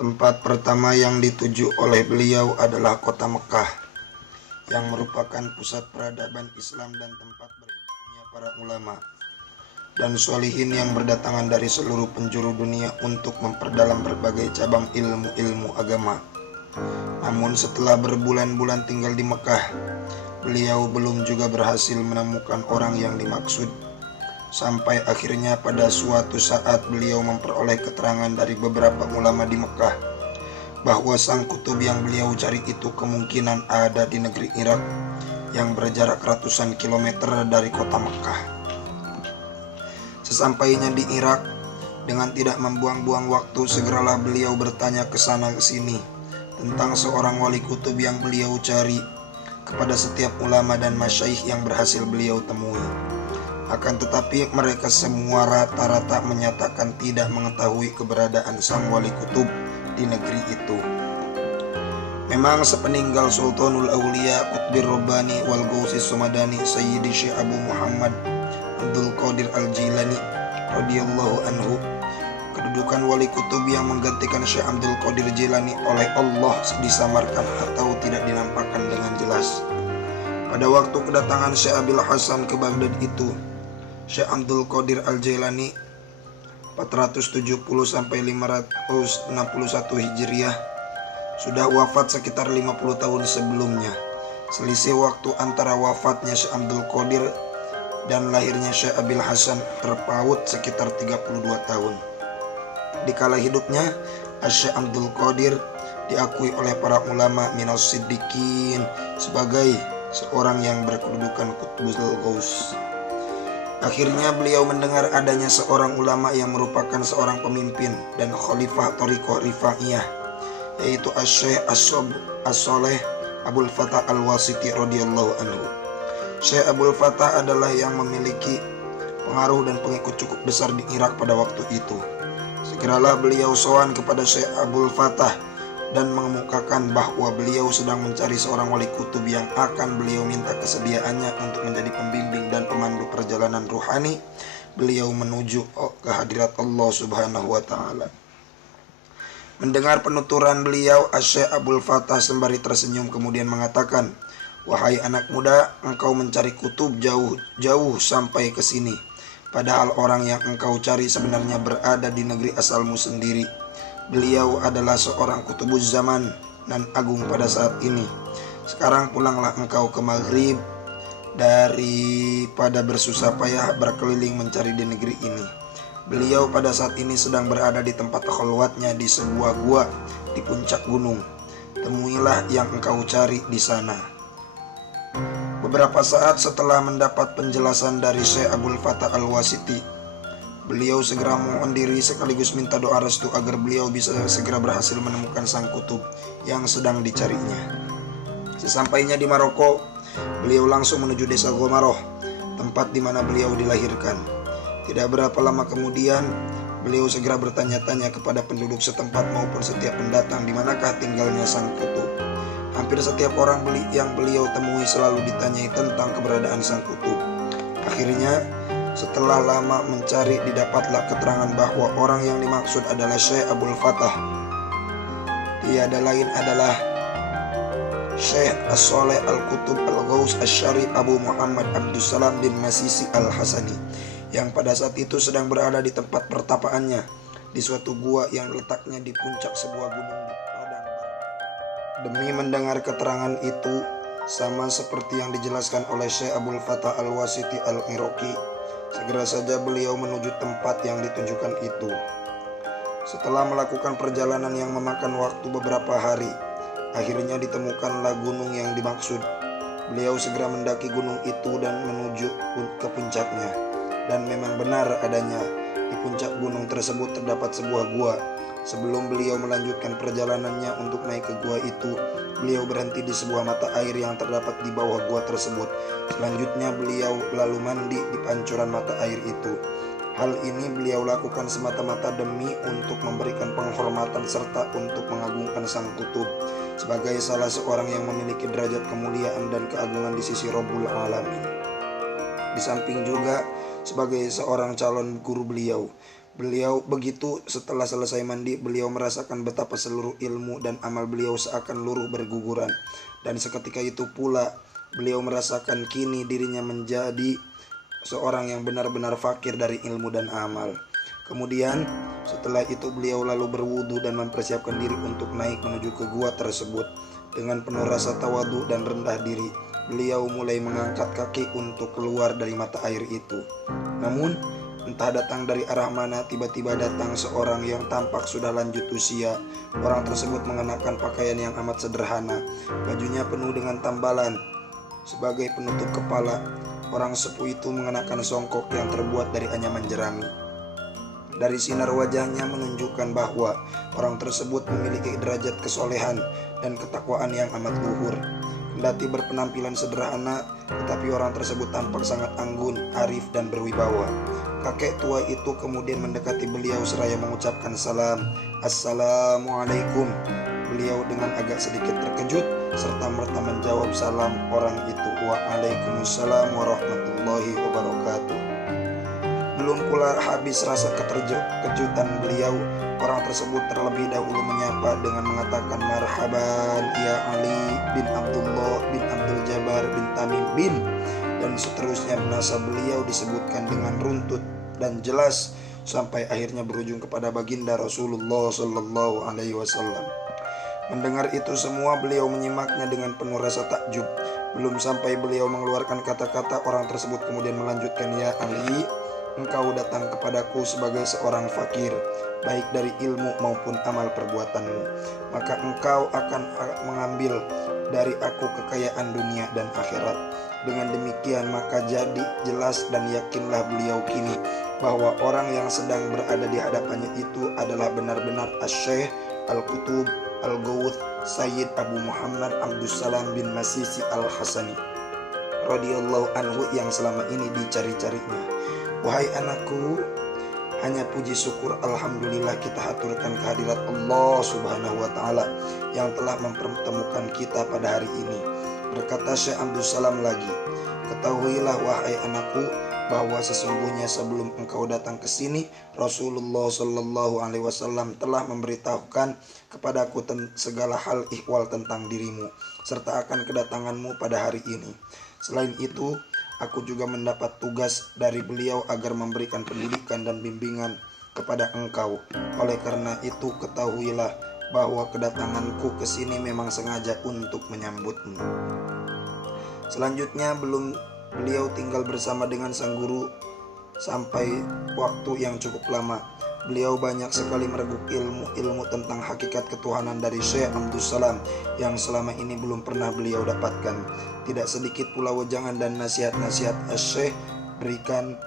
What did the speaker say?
Tempat pertama yang dituju oleh beliau adalah kota Mekah, yang merupakan pusat peradaban Islam dan tempat berhimpunnya para ulama dan sholihin yang berdatangan dari seluruh penjuru dunia untuk memperdalam berbagai cabang ilmu-ilmu agama. Namun setelah berbulan-bulan tinggal di Mekah, beliau belum juga berhasil menemukan orang yang dimaksud. Sampai akhirnya pada suatu saat beliau memperoleh keterangan dari beberapa ulama di Mekah bahwa sang kutub yang beliau cari itu kemungkinan ada di negeri Irak yang berjarak ratusan kilometer dari kota Mekah. Sesampainya di Irak, dengan tidak membuang-buang waktu, segeralah beliau bertanya ke sana ke sini tentang seorang wali kutub yang beliau cari kepada setiap ulama dan masyaikh yang berhasil beliau temui. Akan tetapi mereka semua rata-rata menyatakan tidak mengetahui keberadaan sang wali kutub di negeri itu. Memang sepeninggal Sultanul Aulia Qutbir Rabbani wal Ghausis Sumadani Sayyidi Syekh Abu Muhammad Abdul Qadir Al-Jilani radhiyallahu anhu, kedudukan wali kutub yang menggantikan Syekh Abdul Qadir Jilani oleh Allah disamarkan atau tidak dinampakkan dengan jelas. Pada waktu kedatangan Syekh Abil Hasan ke Baghdad itu, Syekh Abdul Qadir Al-Jailani 470 sampai 561 Hijriah sudah wafat sekitar 50 tahun sebelumnya. Selisih waktu antara wafatnya Syekh Abdul Qadir dan lahirnya Syekh Abil Hasan terpaut sekitar 32 tahun. Di kala hidupnya, Syekh Abdul Qadir diakui oleh para ulama minas siddiqin sebagai seorang yang berkedudukan Qutbul Ghaus. Akhirnya beliau mendengar adanya seorang ulama yang merupakan seorang pemimpin dan khalifah Thariqah Rifaiyah, yaitu Syekh As-Shaleh Abul Fatah Al-Wasiti radhiyallahu anhu. Syekh Abul Fatah adalah yang memiliki pengaruh dan pengikut cukup besar di Irak pada waktu itu. Segeralah beliau sowan kepada Syekh Abul Fatah dan mengemukakan bahwa beliau sedang mencari seorang wali kutub yang akan beliau minta kesediaannya untuk menjadi pembimbing dan pemandu perjalanan ruhani beliau menuju ke hadirat Allah Subhanahu wa Ta'ala. Mendengar penuturan beliau, Syekh Abul Fatah sembari tersenyum kemudian mengatakan, "Wahai anak muda, engkau mencari kutub jauh-jauh sampai ke sini, padahal orang yang engkau cari sebenarnya berada di negeri asalmu sendiri. Beliau adalah seorang kutubuz zaman dan agung pada saat ini. Sekarang pulanglah engkau ke Maghrib daripada bersusah payah berkeliling mencari di negeri ini. Beliau pada saat ini sedang berada di tempat khalwatnya di sebuah gua di puncak gunung. Temuilah yang engkau cari di sana." Beberapa saat setelah mendapat penjelasan dari Syekh Abul Fatah Al-Wasiti, beliau segera mohon diri sekaligus minta doa restu agar beliau bisa segera berhasil menemukan sang kutub yang sedang dicarinya. Sesampainya di Maroko, beliau langsung menuju desa Gomaroh, tempat di mana beliau dilahirkan. Tidak berapa lama kemudian, beliau segera bertanya-tanya kepada penduduk setempat maupun setiap pendatang di manakah tinggalnya sang kutub. Hampir setiap orang yang beliau temui selalu ditanyai tentang keberadaan sang kutub. Akhirnya, setelah lama mencari, didapatlah keterangan bahwa orang yang dimaksud adalah Syekh Abul Fatah. Tiada lain adalah Syekh As-Shaleh Al-Qutub Al-Ghaus Asy-Syarif Abu Muhammad Abdussalam bin Masisi Al-Hasani, yang pada saat itu sedang berada di tempat pertapaannya di suatu gua yang letaknya di puncak sebuah gunung di padang. Demi mendengar keterangan itu, sama seperti yang dijelaskan oleh Syekh Abul Fatah Al-Wasiti Al-Iraqi, segera saja beliau menuju tempat yang ditunjukkan itu. Setelah melakukan perjalanan yang memakan waktu beberapa hari, akhirnya ditemukanlah gunung yang dimaksud. Beliau segera mendaki gunung itu dan menuju ke puncaknya. Dan memang benar adanya di puncak gunung tersebut terdapat sebuah gua. Sebelum beliau melanjutkan perjalanannya untuk naik ke gua itu, beliau berhenti di sebuah mata air yang terdapat di bawah gua tersebut. Selanjutnya beliau lalu mandi di pancuran mata air itu. Hal ini beliau lakukan semata-mata demi untuk memberikan penghormatan serta untuk mengagungkan sang kutub sebagai salah seorang yang memiliki derajat kemuliaan dan keagungan di sisi Rabbul Alamin. Di samping juga sebagai seorang calon guru beliau, Setelah selesai mandi, beliau merasakan betapa seluruh ilmu dan amal beliau seakan luruh berguguran. Dan seketika itu pula beliau merasakan kini dirinya menjadi seorang yang benar-benar fakir dari ilmu dan amal. Kemudian setelah itu beliau lalu berwudu dan mempersiapkan diri untuk naik menuju ke gua tersebut. Dengan penuh rasa tawadu dan rendah diri, beliau mulai mengangkat kaki untuk keluar dari mata air itu. Namun entah datang dari arah mana, tiba-tiba datang seorang yang tampak sudah lanjut usia. Orang tersebut mengenakan pakaian yang amat sederhana. Bajunya penuh dengan tambalan sebagai penutup kepala. Orang sepuh itu mengenakan songkok yang terbuat dari anyaman jerami. Dari sinar wajahnya menunjukkan bahwa orang tersebut memiliki derajat kesolehan dan ketakwaan yang amat luhur. Kendati berpenampilan sederhana, tetapi orang tersebut tampak sangat anggun, arif, dan berwibawa. Kakek tua itu kemudian mendekati beliau seraya mengucapkan salam. Assalamualaikum. Beliau dengan agak sedikit terkejut serta merta menjawab salam orang itu. Waalaikumsalam warahmatullahi wabarakatuh. Belum pula habis rasa keterkejutan beliau, orang tersebut terlebih dahulu menyapa dengan mengatakan marhaban ya Ali bin Abdullah bin Abdul Jabbar bin Tamim bin, dan seterusnya nasab beliau disebutkan dengan runtut dan jelas sampai akhirnya berujung kepada baginda Rasulullah Sallallahu Alaihi Wasallam. Mendengar itu semua, beliau menyimaknya dengan penuh rasa takjub. Belum sampai beliau mengeluarkan kata-kata, orang tersebut kemudian melanjutkan, ya Ali, engkau datang kepadaku sebagai seorang fakir, baik dari ilmu maupun amal perbuatanmu. Maka engkau akan mengambil dari aku kekayaan dunia dan akhirat. Dengan demikian maka jadi jelas dan yakinlah beliau kini bahwa orang yang sedang berada di hadapannya itu adalah benar-benar Asy-Syaikh Al-Qutub Al-Ghawth Sayyid Abu Muhammad Abdussalam bin Masisi Al-Hasani radhiyallahu anhu yang selama ini dicari-carinya. Wahai anakku, hanya puji syukur alhamdulillah kita haturkan kehadirat Allah Subhanahu wa taala yang telah mempertemukan kita pada hari ini. Berkata Syekh Abdussalam lagi, ketahuilah wahai anakku bahwa sesungguhnya sebelum engkau datang ke sini, Rasulullah Sallallahu Alaihi Wasallam telah memberitahukan kepadaku segala hal ihwal tentang dirimu serta akan kedatanganmu pada hari ini. Selain itu, aku juga mendapat tugas dari beliau agar memberikan pendidikan dan bimbingan kepada engkau. Oleh karena itu, ketahuilah bahwa kedatanganku ke sini memang sengaja untuk menyambutmu. Selanjutnya, beliau tinggal bersama dengan sang guru sampai waktu yang cukup lama. Beliau banyak sekali mereguk ilmu tentang hakikat ketuhanan dari Syekh Abdussalam yang selama ini belum pernah beliau dapatkan. Tidak sedikit pula wejangan dan nasihat-nasihat Syekh berikan